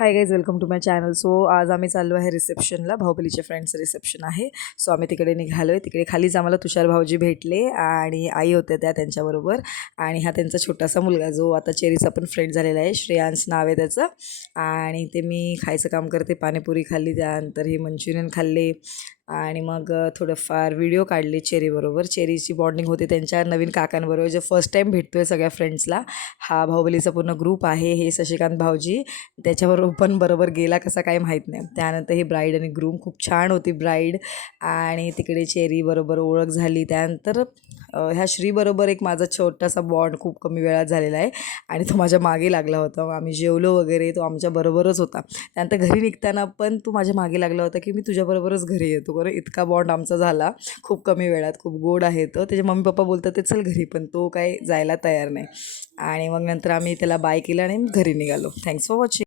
High guys, welcome to my channel. So आज आम्ही चाललो आहे रिसेप्शनला. भाऊबलीच्या फ्रेंड्सचं रिसेप्शन आहे. सो आम्ही तिकडे निघालो आहे. तिकडे खालीच आम्हाला तुषार भाऊजी भेटले आणि आई होत्या त्यांच्याबरोबर. आणि हा त्यांचा छोटासा मुलगा जो आता चेरीचा पण फ्रेंड झालेला आहे, श्रेयांश नाव आहे त्याचं. आणि ते मी खायचं काम करते. पाणीपुरी खाल्ली, त्यानंतर हे मंचुरियन खाल्ले आणि मग थोडंफार व्हिडिओ काढले चेरीबरोबर. चेरीची बॉन्डिंग होते त्यांच्या नवीन काकांबरोबर, जे फर्स्ट टाईम भेटतो आहे सगळ्या फ्रेंड्सला. हा भाऊबलीचा पूर्ण ग्रुप आहे. हे शशिकांत भाऊजी, त्याच्याबरोबर पण बरोबर गेला कसा काही माहीत नाही. त्यानंतर ही ब्राईड आणि ग्रूम, खूप छान होती ब्राईड. आणि तिकडे चेरीबरोबर ओळख झाली. त्यानंतर ह्या श्रीबरोबर एक माझा छोटासा बॉन्ड खूप कमी वेळात झालेला आहे आणि तो माझ्या मागे लागला होता. आम्ही जेवलो वगैरे, तो आमच्याबरोबरच होता. त्यानंतर घरी निघताना पण तो माझ्या मागे लागला होता की मी तुझ्याबरोबरच घरी येतो. बरं, इतका बॉन्ड आमचा झाला खूप कमी वेळात. खूप गोड आहे तो. त्याचे मम्मी पप्पा बोलतात ते चल घरी, पण तो काही जायला तयार नाही. आणि मग नंतर आम्ही त्याला बाय केलं आणि घरी निघालो. Thanks for watching.